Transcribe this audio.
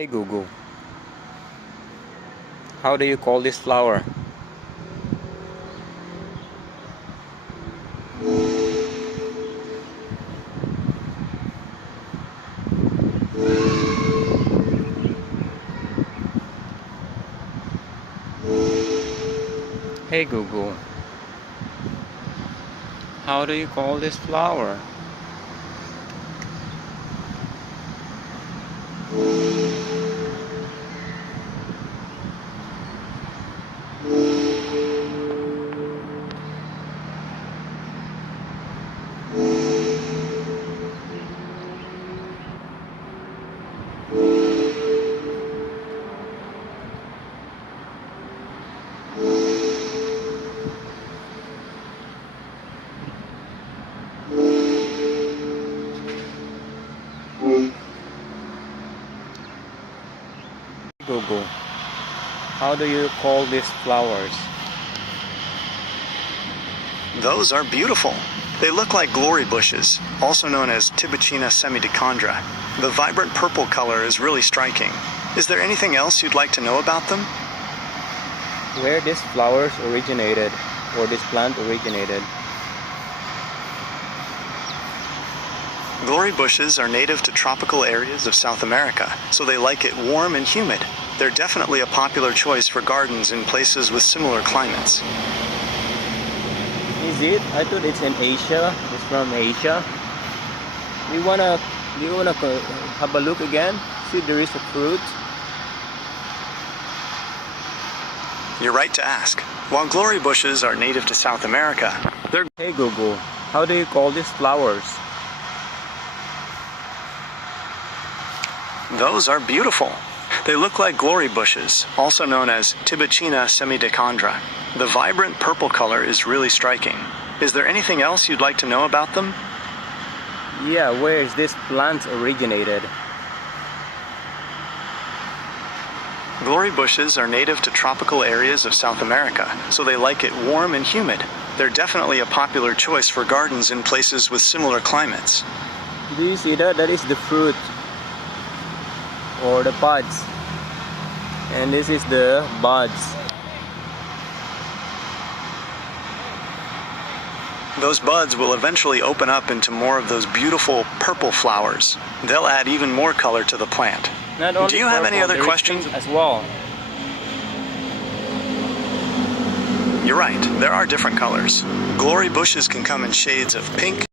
Hey Google, how do you call this flower? Hey Google, how do you call this flower? Google, how do you call these flowers? Those are beautiful. They look like glory bushes, also known as Tibicina semidicandra. The vibrant purple color is really striking. Is there anything else you'd like to know about them? Where these flowers originated, or this plant originated? Glory bushes are native to tropical areas of South America, so they like it warm and humid. They're definitely a popular choice for gardens in places with similar climates. Is it? I thought it's in Asia. It's from Asia. Do you wanna have a look again? See if there is a fruit. You're right to ask. While glory bushes are native to South America, they're... Hey Google, how do you call these flowers? Those are beautiful. They look like glory bushes, also known as Tibicina semidicandra. The vibrant purple color is really striking. Is there anything else you'd like to know about them? Yeah, where is this plant originated? Glory bushes are native to tropical areas of South America, so they like it warm and humid. They're definitely a popular choice for gardens in places with similar climates. Do you see that? That is the fruit, or the pods, and this is the buds. Those buds will eventually open up into more of those beautiful purple flowers. They'll add even more color to the plant. Not only Do you have purple, any other there is questions? pink as well. You're right, there are different colors. Glory bushes can come in shades of pink,